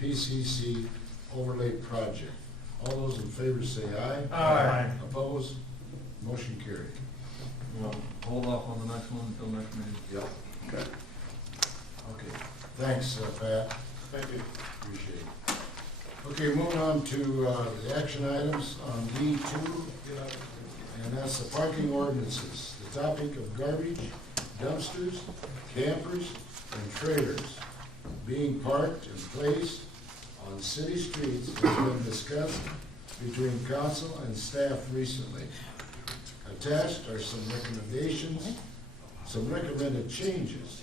PCC overlay project. All those in favor say aye. Aye. Opposed? Motion carried. We'll hold off on the next one until next meeting. Yep. Okay. Okay, thanks, Pat. Thank you. Appreciate it. Okay, moving on to the action items on D2, and that's the parking ordinances. The topic of garbage, dumpsters, campers, and trailers being parked and placed on city streets has been discussed between council and staff recently. Attached are some recommendations, some recommended changes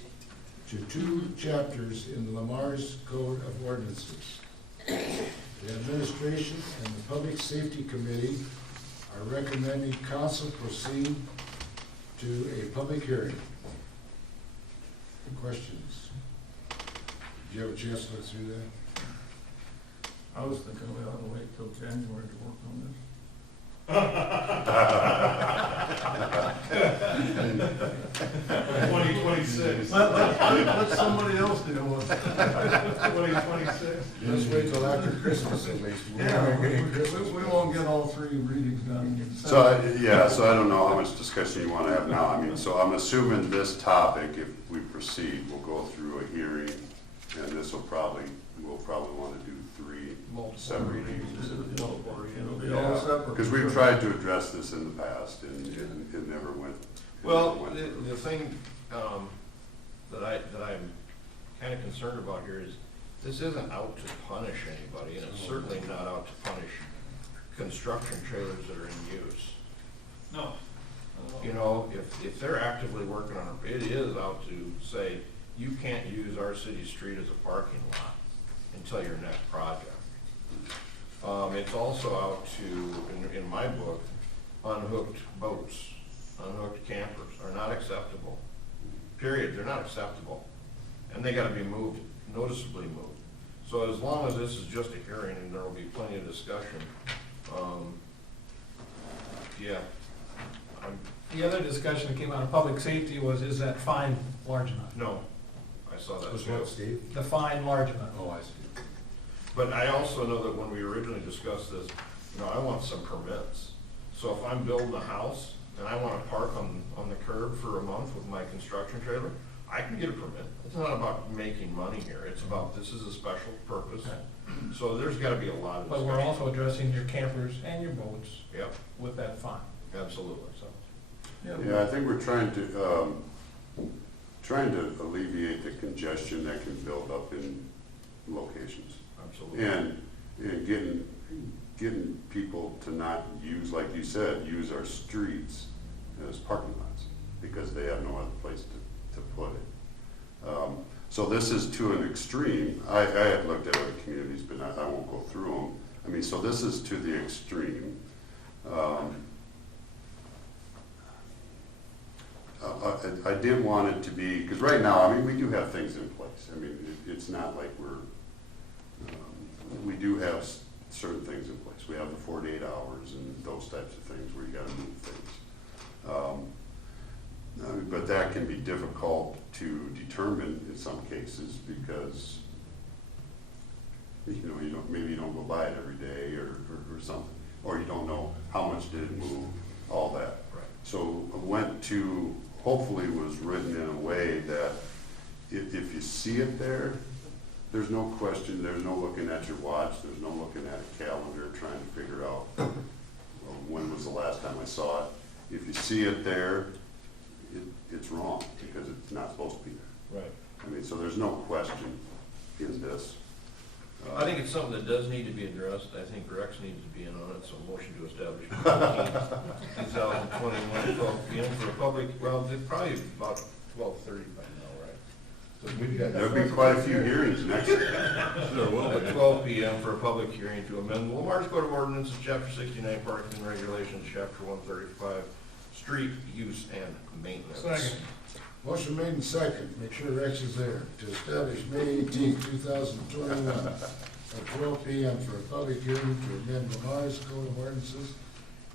to 2 chapters in Lamar's Code of Ordinances. The administration and the Public Safety Committee are recommending council proceed to a public hearing. Questions? Did you have a chance to look through that? I was thinking we ought to wait till January to work on this. 2026. Let somebody else deal with it. 2026. Let's wait till after Christmas at least. Yeah, we won't get all 3 readings done. So, so I don't know how much discussion you want to have now. I mean, so I'm assuming this topic, if we proceed, we'll go through a hearing, and this will we'll probably want to do 3 separate readings. Because we've tried to address this in the past, and it never went. Well, the thing that I'm kind of concerned about here is this isn't out to punish anybody, and it's certainly not out to punish construction trailers that are in use. No. You know, if they're actively working on it, it is out to say, you can't use our city street as a parking lot until your next project. It's also out to, in my book, unhooked boats, unhooked campers are not acceptable. Period, they're not acceptable. And they gotta be moved, noticeably moved. So as long as this is just a hearing and there will be plenty of discussion, yeah. The other discussion that came out of public safety was, is that fine large enough? No, I saw that Was too. what, Steve? The fine large enough? Oh, I see. But I also know that when we originally discussed this, I want some permits. So if I'm building a house and I wanna park on the curb for a month with my construction trailer, I can get a permit. It's not about making money here, it's about this is a special purpose. So there's gotta be a lot of But discussion. we're also addressing your campers and your boats Yep, with that fine. absolutely, so. Yeah, I think we're trying to alleviate the congestion that can build up in locations. Absolutely. And getting people to not use, like you said, use our streets as parking lots, because they have no other place to put it. So this is to an extreme. I had looked at other communities, but I won't go through them. I mean, so this is to the extreme. I did want it to be, because right now, I mean, we do have things in place. I mean, it's not like we do have certain things in place. We have the 48 hours and those types of things where you gotta move things. But that can be difficult to determine in some cases because, maybe you don't go by it every day or something, or you don't know how much did it move, all that. Right. So I went to, hopefully was written in a way that if you see it there, there's no question, there's no looking at your watch, there's no looking at a calendar trying to figure out, well, when was the last time I saw it. If you see it there, it's wrong because it's not supposed to be there. Right. I mean, so there's no question in this. I think it's something that does need to be addressed. I think Rex needs to be in on it, so motion to establish 2021, 12 p.m. for a public, well, it's probably about 12:30 by now, right? So we've got There'll be quite a few hearings next year. There will be 12 p.m. for a public hearing to amend the Lamar's Code of Ordinances, Chapter 69, Parking and Regulations, Chapter 135, Street Use and Maintenance. Second. Motion made and second, make sure Rex is there, to establish May 18th, 2021, at 12 p.m. for a public hearing to amend Lamar's Code of Ordinances,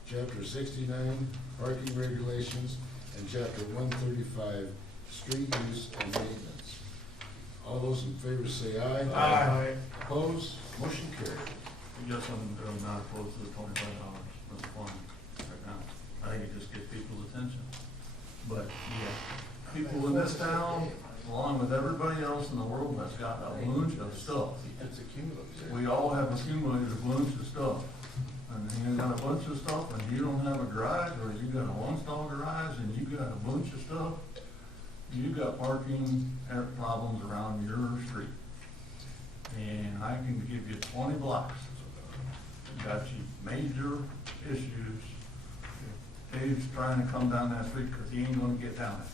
Chapter 69, Parking Regulations, and Chapter 135, Street Use and Maintenance. All those in favor say aye. Aye. Opposed? Motion carried. You just want to not close to the $25, that's fine, right now. I think it just gets people's attention. But, yeah, people in this town, along with everybody else in the world, has got a bunch of stuff. It's a cumulative. We all have accumulated a bunch of stuff. And you got a bunch of stuff and you don't have a garage, or you got a one-stall garage and you got a bunch of stuff, you got parking problems around your street. And I can give you 20 blocks. Got you major issues. Dave's trying to come down that street because he ain't gonna get down it.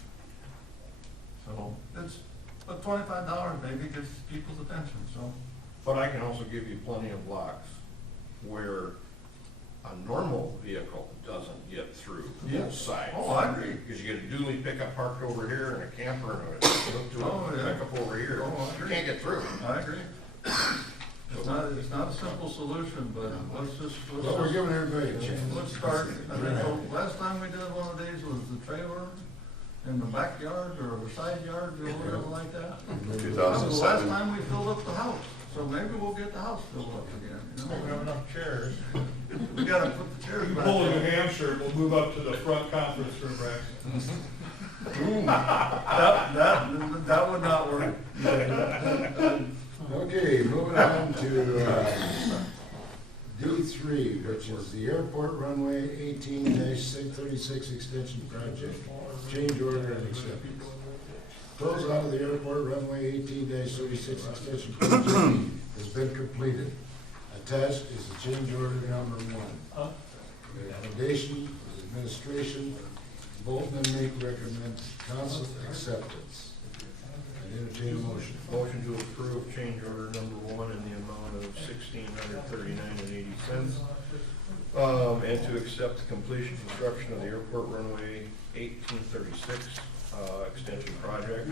So it's, but $25 maybe gets people's attention, so. But I can also give you plenty of blocks where a normal vehicle doesn't get through Yeah. both sides. Oh, I agree. Because you get a dually pickup parked over here and a camper and a pickup over here. Oh, I You agree. can't get through. I agree. It's not a simple solution, but Well, we're giving everybody a chance. let's start. I mean, so last time we did one of these was the trailer in the backyard or the side yard or whatever like that. That was the last 2007. time we filled up the house, so maybe we'll get the house filled up again, you We know? have enough chairs. We gotta put the chairs You back. pull in New there. Hampshire, we'll move up to the front conference room, Braxton. That would not work. Okay, moving on to D3, which is the airport runway 18-36 extension project. Change order and acceptance. Close out of the airport runway 18-36 extension project has been completed. Attached is the change order number 1. Recommendation, administration, Bolton and Mink recommend council acceptance. I entertain a motion. Motion to approve change order number 1 in the amount of $1,639.80. And to accept the completion construction of the airport runway 1836 extension project.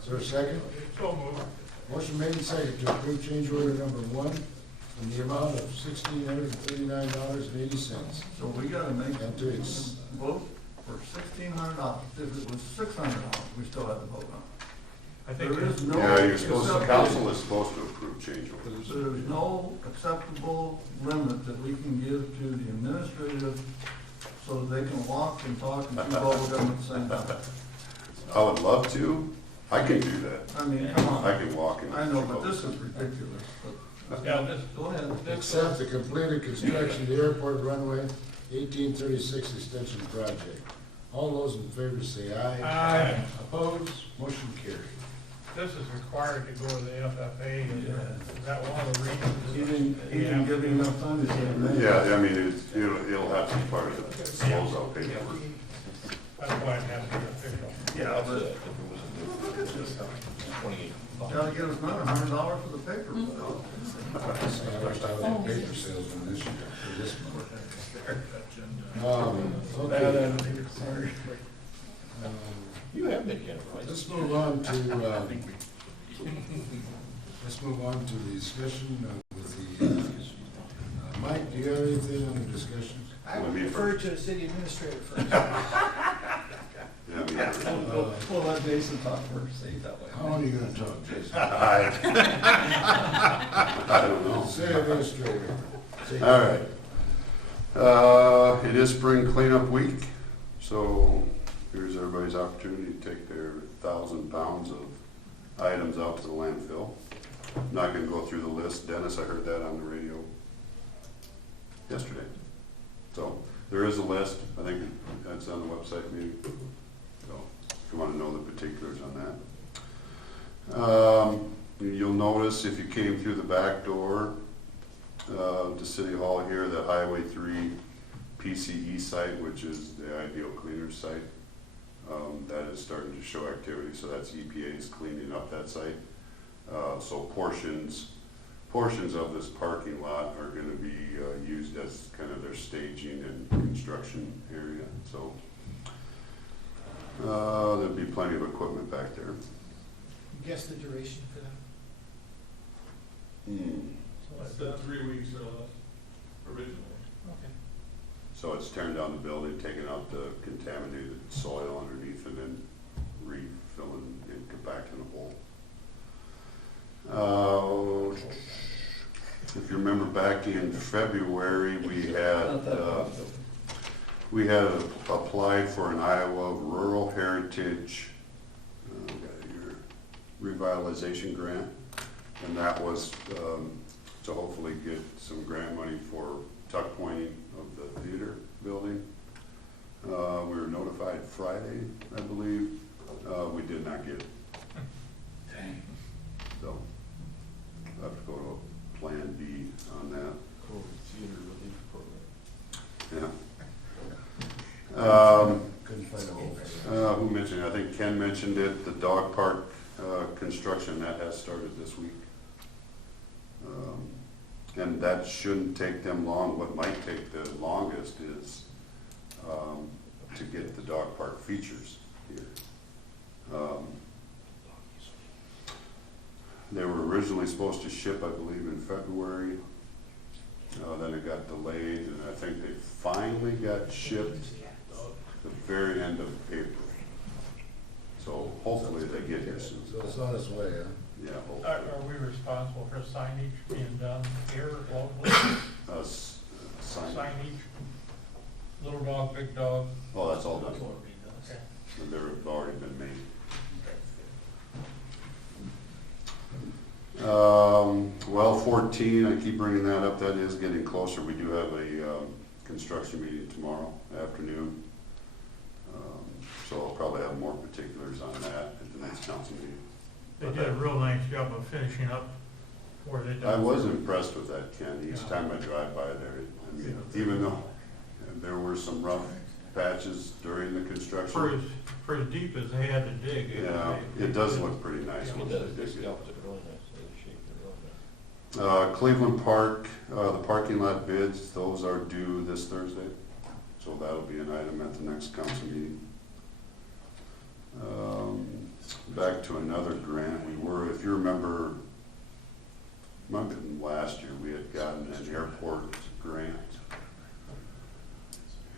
Is there a second? So moved. Motion made and seconded to approve change order number 1 in the amount of $1,639.80. So we gotta make And to ex- vote for $1,600. If it was $600, we still have to vote on it. I think There is no. Yeah, you're supposed, the acceptable- council is supposed to approve change orders. There's no acceptable limit that we can give to the administrative so that they can walk and talk and chew bubble gum at the same time. I would love to, I can do that, I mean, come I on. can walk in. I know, but this is ridiculous, but Yeah, this, go ahead. accept the completed construction of the airport runway 1836 extension project. All those in favor say aye. Aye. Opposed? Motion carried. this is required to go to the FFA. Yeah. Is that one of the reasons? He didn't give you enough time to say that. Yeah, I mean, it'll have to be part of the closeout paperwork. That's why it has to be official. Yeah, That's but it. If it was 28. gotta give us another $100 for the paper. I wish I was in paper salesman this year, for this month. Okay. You have been identified. Let's move on to, let's move on to the discussion with the, Mike, do you have anything on the discussion? I would Let me refer first. to the city administrator first. Yeah, I mean, We'll let Jason talk first, say it that way. How long are you gonna talk, Jason? I don't know. Say administrator. Say- All right. It is spring cleanup week, so here's everybody's opportunity to take their 1,000 pounds of items out to the landfill. I'm not gonna go through the list. Dennis, I heard that on the radio yesterday. So there is a list. I think that's on the website maybe. So if you wanna know the particulars on that. You'll notice if you came through the back door to City Hall here, the Highway 3 PCE site, which is the Ideal Cleaners site, that is starting to show activity, so that's EPA's cleaning up that site. So portions of this parking lot are gonna be used as kind of their staging and construction area, so there'll be plenty of equipment back there. Guess the duration for that. Less than 3 weeks or less, originally. Okay. So it's tearing down the building, taking out the contaminated soil underneath and then refilling and compacting a hole. If you remember back in February, we had applied for an Iowa Rural Heritage revitalization grant, and that was to hopefully get some grant money for tuck pointing of the theater building. We were notified Friday, I believe. We did not get it. Dang. So I'll have to go to Plan B on that. Theater relief program. Yeah. Couldn't find a hole for Who mentioned it? I think Ken mentioned it, the dog park construction, that has started this week. And that shouldn't take them long. What might take the longest is to get the dog park features here. They were originally supposed to ship, I believe, in February. Then it got delayed, and I think they finally got shipped the very end of April. So hopefully they get here soon. So it's on its way, huh? Yeah, Are hopefully. we responsible for signage being done here locally? Sign. Signage, little dog, big dog? Oh, that's all done. Okay. They've already been made. 14, I keep bringing that up, that is getting closer. We do have a construction meeting tomorrow afternoon. So I'll probably have more particulars on that at the next council meeting. They did a real nice job of finishing up where they done. I was impressed with that, Ken. Each time I drive by there, I mean, even though there were some rough patches during the construction. For as deep as they had to dig. Yeah, it does look pretty nice. It once does, they they dig it. scalped it really nice, they shaped it real nice. Cleveland Park, the parking lot bids, those are due this Thursday. So that'll be an item at the next council meeting. Back to another grant, if you remember last year, we had gotten an airport grant.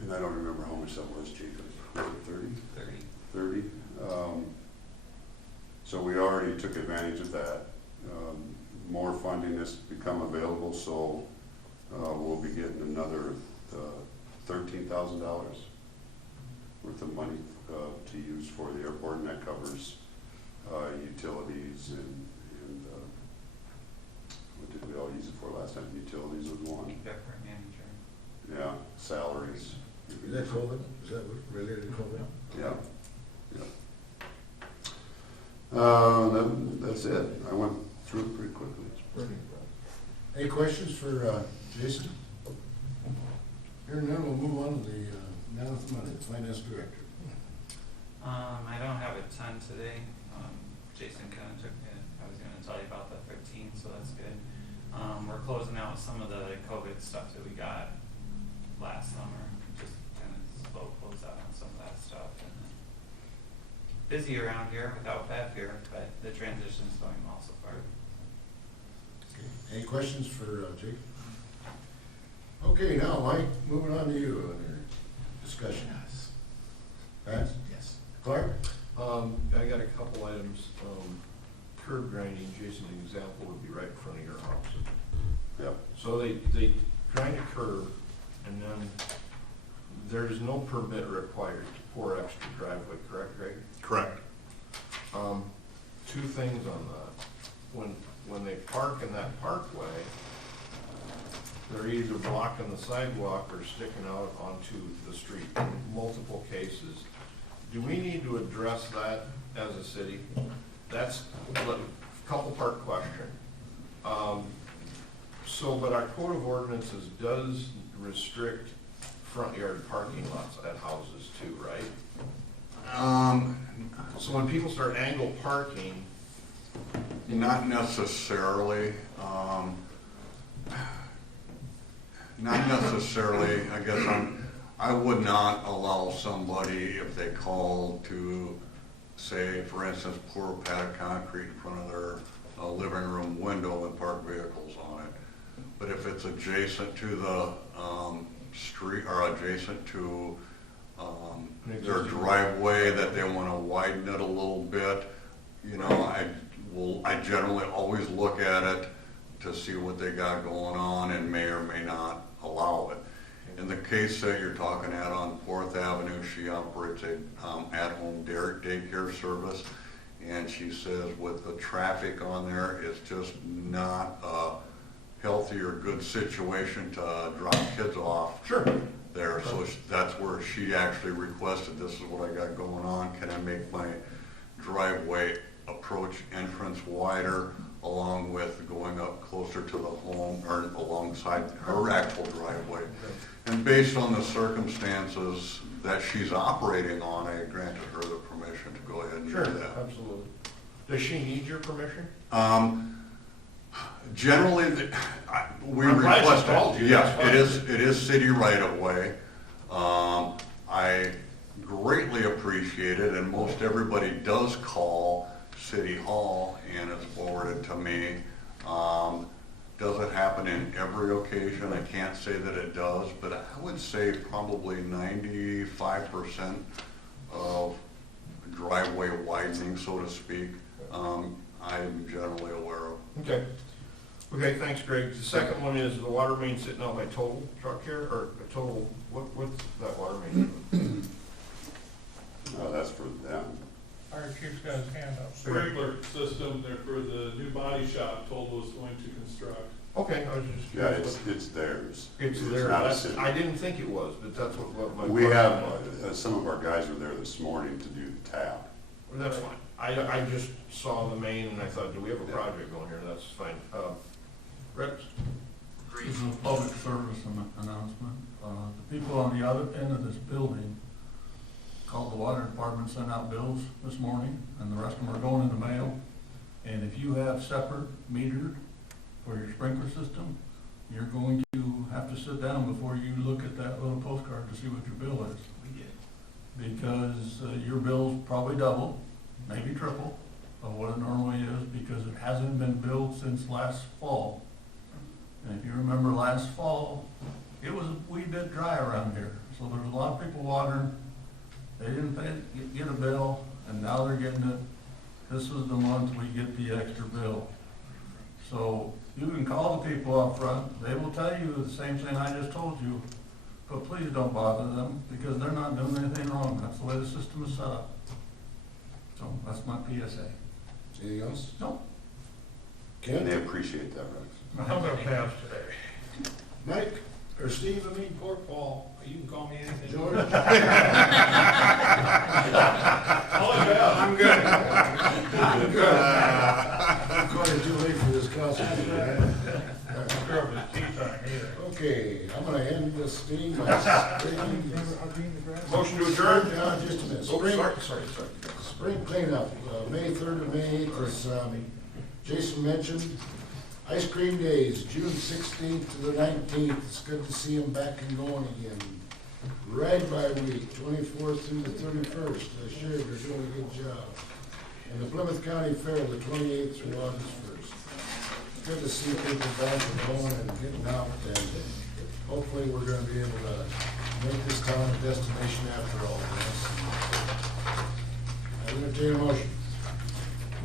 And I don't remember how much that was, Jacob. Was it 30? 30. So we already took advantage of that. More funding has become available, so we'll be getting another $13,000 worth of money to use for the airport, and that covers utilities and what did we all use it for last time? Utilities was one. Yeah, salaries. Is that COVID? Is that related to COVID? Yeah. That's it. I went through it pretty quickly. Any questions for Jason? Hearing none, we'll move on to the man with the money, the finance director. I don't have a ton today. Jason kind of took it. I was going to tell you about the 13, so that's good. We're closing out some of the COVID stuff that we got last summer. Just kind of slow close out on some of that stuff. And busy around here without Bev here, but the transition's going well so far. Okay. Any questions for Jake? Okay, now Mike, moving on to you on your discussion. Pat? Yes. Clark? I got a couple items. Curb grinding, Jason's example would be right in front of your house. Yep. So they grind a curb, and then there's no permit required to pour extra driveway, correct, Greg? Correct. Two things on that. When they park in that parkway, they're either blocking the sidewalk or sticking out onto the street in multiple cases. Do we need to address that as a city? That's a couple part question. But our code of ordinances does restrict front yard parking lots at houses too, right? So when people start angle parking, Not necessarily. Not necessarily. I guess I would not allow somebody, if they called to, say, for instance, pour a pad of concrete in front of their living room window and park vehicles on it. But if it's adjacent to the street, or adjacent to their driveway, that they want to widen it a little bit, you know, I I generally always look at it to see what they got going on and may or may not allow it. In the case that you're talking at on 4th Avenue, she operates a at-home daycare service, and she says with the traffic on there, it's just not a healthy or good situation to drop kids off there. So that's where she actually requested, this is what I got going on, can I make my driveway approach entrance wider, along with going up closer to the home, or alongside her actual driveway. And based on the circumstances that she's operating on, I granted her the permission to go ahead and do that. Absolutely. Does she need your permission? Generally, we I'm glad she request called it. you. Yes, That's it is city right of way. I greatly appreciate it, and most everybody does call City Hall, and it's forwarded to me. Does it happen in every occasion? I can't say that it does, but I would say probably 95% of driveway widening, so to speak, I'm generally aware of. Okay. Okay, thanks, Greg. The second one is the water main sitting out my total truck here, or a total, what's that water main? That's for them. Fire chief's got his hand up. Sprinkler system there for the new body shop told was going to construct. Okay, I was just. Yeah, it's theirs. It's there, not a that's, city. I didn't think it was, but that's what my. We have, question was. some of our guys were there this morning to do the tap. Well, that's fine. I just saw the main and I thought, do we have a project going here? That's fine. Rex? This is a public service announcement. The people on the other end of this building called the water department, sent out bills this morning, and the rest of them are going in the mail. And if you have separate metered for your sprinkler system, you're going to have to sit down before you look at that little postcard to see what your bill is. Because your bill's probably double, maybe triple, of what it normally is, because it hasn't been billed since last fall. And if you remember last fall, it was a wee bit dry around here. So there was a lot of people watering. They didn't get a bill, and now they're getting it. This is the month we get the extra bill. So you can call the people up front. They will tell you the same thing I just told you, but please don't bother them because they're not doing anything wrong. That's the way the system is set up. So that's my PSA. Anything else? No. And they Ken? appreciate that, Rex. I'm gonna pass today. Mike? Or Steve, I mean? Poor Paul, you can call me anything. George? I'm good. I'm good. I'm going too late for this council. Scrub his teeth on either. Okay, I'm gonna end this meeting by spring. Motion to adjourn? Just a minute. Oh, Spring, sorry. spring cleanup, May 3rd to May 8th, as Jason mentioned. Ice cream days, June 16th to the 19th. It's good to see them back and going again. Ride by week, 24th through the 31st. I sure they're doing a good job. And the Plymouth County Fair, the 28th through August 1st. Good to see people back and going and getting out, and hopefully we're gonna be able to make this town a destination after all this. I entertain a motion.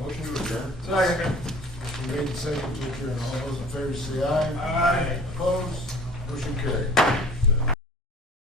Motion to adjourn? Second. Motion made and seconded to adjourn. All those in favor say aye. Aye. Opposed? Motion carried.